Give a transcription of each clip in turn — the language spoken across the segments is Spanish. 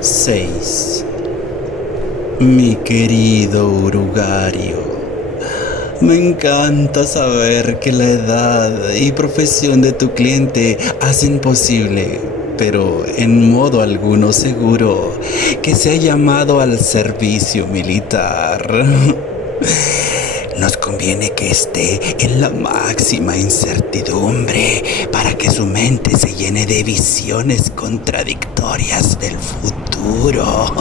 6. Mi querido Urugario, me encanta saber que la edad y profesión de tu cliente hacen posible, pero en modo alguno seguro, que sea llamado al servicio militar. Nos conviene que esté en la máxima incertidumbre para que su mente se llene de visiones contradictorias del futuro,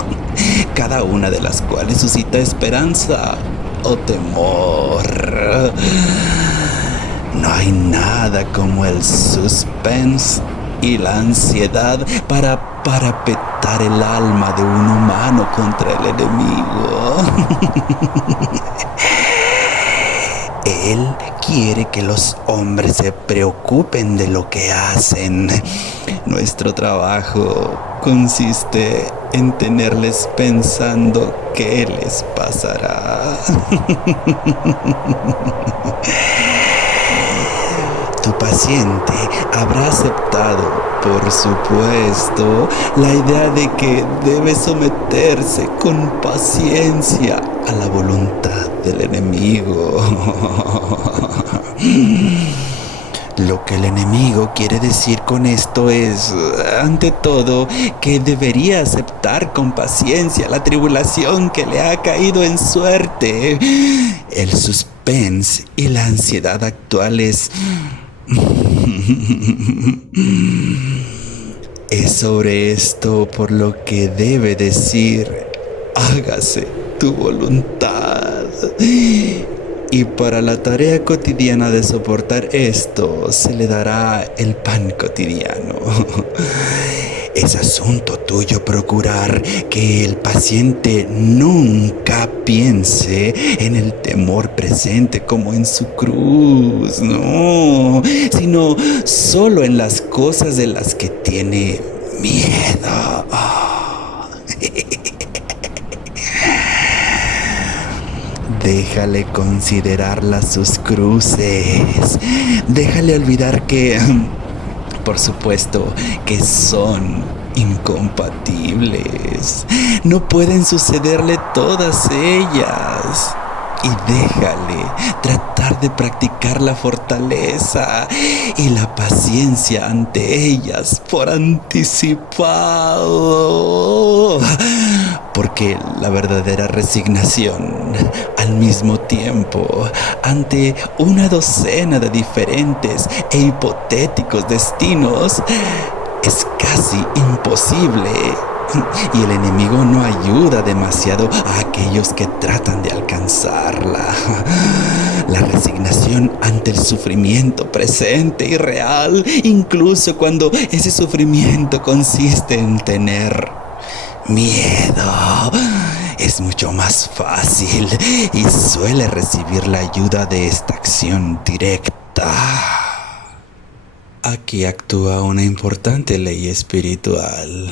cada una de las cuales suscita esperanza o temor. No hay nada como el suspense y la ansiedad para parapetar el alma de un humano contra el enemigo. Él quiere que los hombres se preocupen de lo que hacen. Nuestro trabajo consiste en tenerles pensando qué les pasará. Tu paciente habrá aceptado, por supuesto, la idea de que debe someterse con paciencia a la voluntad del enemigo. Lo que el enemigo quiere decir con esto es, ante todo, que debería aceptar con paciencia la tribulación que le ha caído en suerte. El suspense y la ansiedad actuales es sobre esto por lo que debe decir: hágase tu voluntad. Y para la tarea cotidiana de soportar esto, se le dará el pan cotidiano. Es asunto tuyo procurar que el paciente nunca piense en el temor presente como en su cruz, no, sino solo en las cosas de las que tiene miedo. Déjale considerarlas sus cruces. Déjale olvidar que, por supuesto, que son incompatibles. No pueden sucederle todas ellas. Y déjale tratar de practicar la fortaleza y la paciencia ante ellas por anticipado. Porque la verdadera resignación, al mismo tiempo, ante una docena de diferentes e hipotéticos destinos, es casi imposible. Y el enemigo no ayuda demasiado a aquellos que tratan de alcanzarla. La resignación ante el sufrimiento presente y real, incluso cuando ese sufrimiento consiste en tener miedo, es mucho más fácil y suele recibir la ayuda de esta acción directa. Aquí actúa una importante ley espiritual.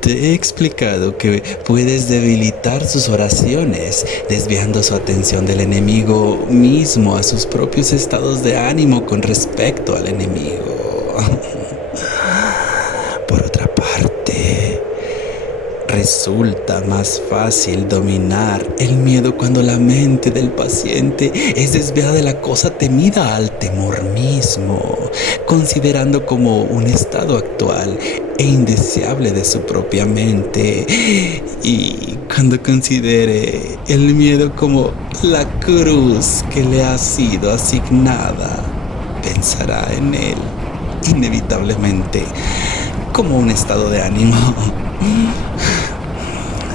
Te he explicado que puedes debilitar sus oraciones, desviando su atención del enemigo mismo a sus propios estados de ánimo con respecto al enemigo. Por otra parte, resulta más fácil dominar el miedo cuando la mente del paciente es desviada de la cosa temida al temor mismo, considerando como un estado actual e indeseable de su propia mente, y cuando considere el miedo como la cruz que le ha sido asignada, pensará en él inevitablemente como un estado de ánimo.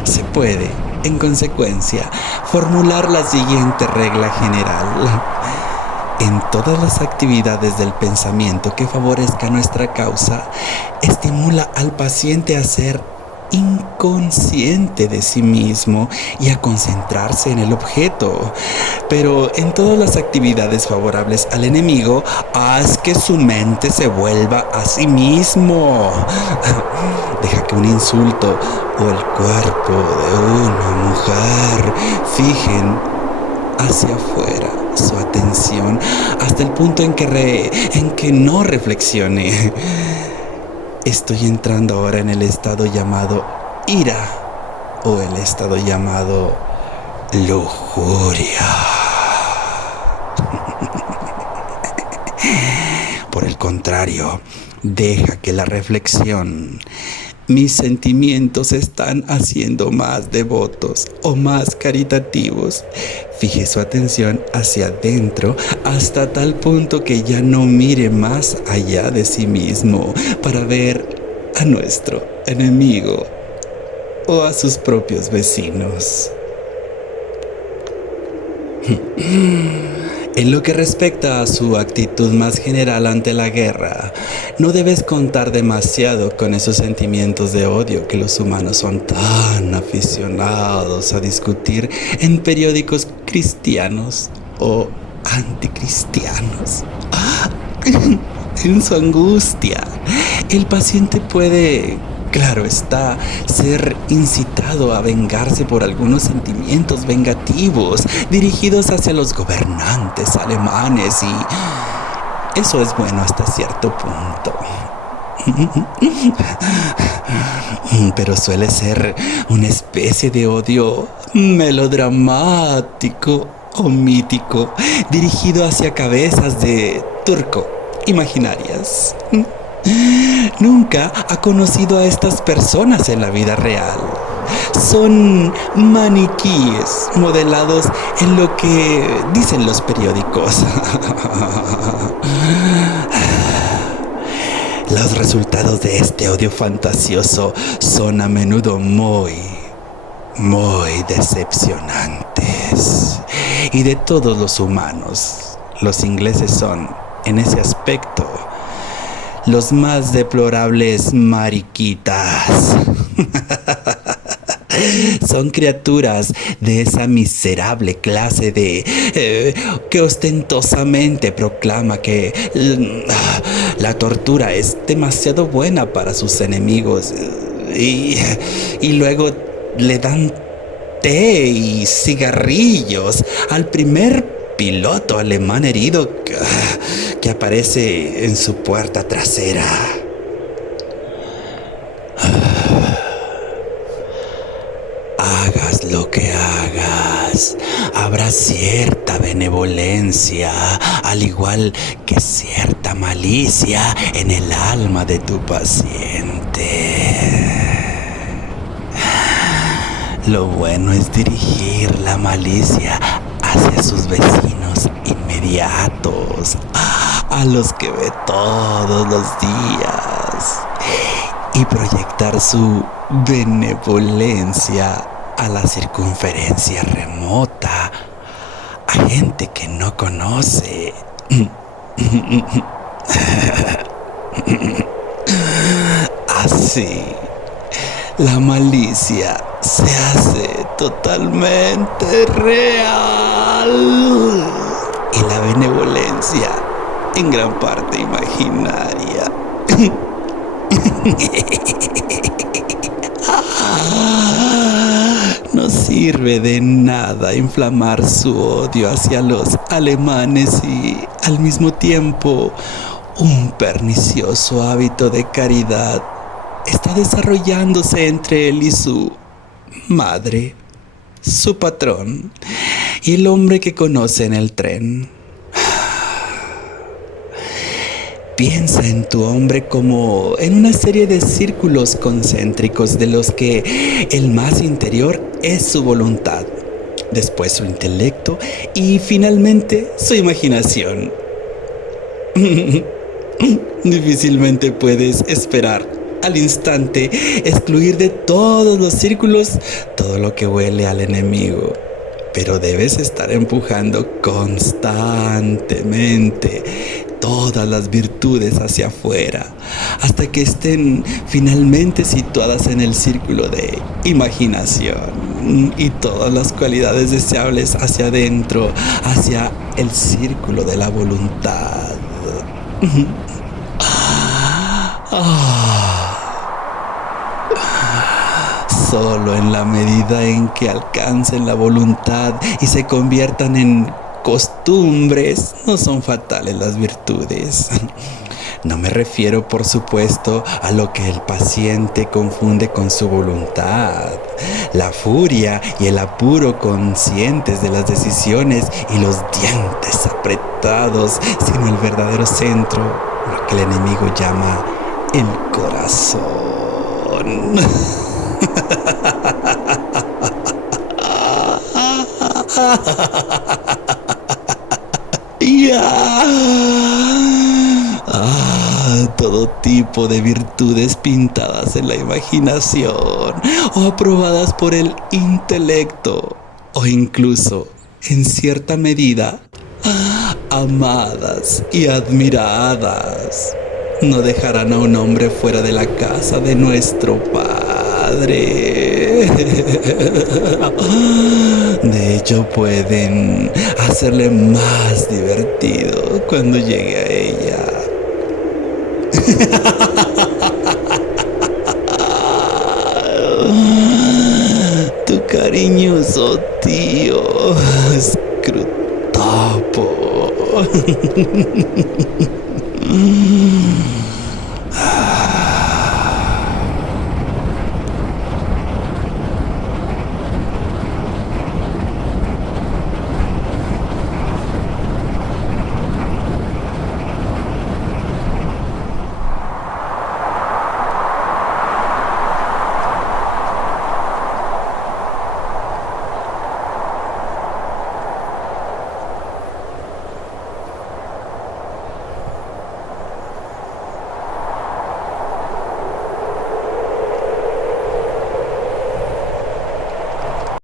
Se puede, en consecuencia, formular la siguiente regla general. En todas las actividades del pensamiento que favorezca nuestra causa, estimula al paciente a ser inconsciente de sí mismo y a concentrarse en el objeto. Pero en todas las actividades favorables al enemigo, haz que su mente se vuelva a sí mismo. Deja que un insulto o el cuerpo de una mujer fijen hacia afuera su atención hasta el punto en que no reflexione. Estoy entrando ahora en el estado llamado ira o el estado llamado lujuria. Por el contrario, deja que la reflexión, mis sentimientos se están haciendo más devotos o más caritativos. Fije su atención hacia adentro hasta tal punto que ya no mire más allá de sí mismo para ver a nuestro enemigo o a sus propios vecinos. En lo que respecta a su actitud más general ante la guerra, no debes contar demasiado con esos sentimientos de odio que los humanos son tan aficionados a discutir en periódicos cristianos o anticristianos. En su angustia, el paciente puede, claro está, ser incitado a vengarse por algunos sentimientos vengativos dirigidos hacia los gobernantes alemanes y eso es bueno hasta cierto punto. Pero suele ser una especie de odio melodramático o mítico dirigido hacia cabezas de turco imaginarias. Nunca ha conocido a estas personas en la vida real. Son maniquíes modelados en lo que dicen los periódicos. Los resultados de este odio fantasioso son a menudo muy decepcionantes. Y de todos los humanos, los ingleses son, en ese aspecto, los más deplorables mariquitas. Son criaturas de esa miserable clase que ostentosamente proclama que la tortura es demasiado buena para sus enemigos y luego le dan té y cigarrillos al primer piloto alemán herido que aparece en su puerta trasera. Hagas lo que hagas, habrá cierta benevolencia, al igual que cierta malicia en el alma de tu paciente. Lo bueno es dirigir la malicia hacia sus vecinos inmediatos, a los que ve todos los días, y proyectar su benevolencia a la circunferencia remota, a gente que no conoce. Así, la malicia se hace totalmente real y la benevolencia en gran parte imaginaria. No sirve de nada inflamar su odio hacia los alemanes y al mismo tiempo un pernicioso hábito de caridad está desarrollándose entre él y su madre, su patrón y el hombre que conoce en el tren. Piensa en tu hombre como en una serie de círculos concéntricos de los que el más interior es su voluntad, después su intelecto y finalmente su imaginación. Difícilmente puedes esperar al instante excluir de todos los círculos todo lo que huele al enemigo, pero debes estar empujando constantemente todas las virtudes hacia afuera hasta que estén finalmente situadas en el círculo de imaginación y todas las cualidades deseables hacia adentro, hacia el círculo de la voluntad. Solo en la medida en que alcancen la voluntad y se conviertan en costumbres, no son fatales las virtudes. No me refiero, por supuesto, a lo que el paciente confunde con su voluntad, la furia y el apuro conscientes de las decisiones y los dientes apretados, sino el verdadero centro, lo que el enemigo llama el corazón. Todo tipo de virtudes pintadas en la imaginación o aprobadas por el intelecto o incluso, en cierta medida, amadas y admiradas, no dejarán a un hombre fuera de la casa de nuestro Padre. De hecho, pueden hacerle más divertido cuando llegue a ella. Tu cariñoso tío Screwtapo.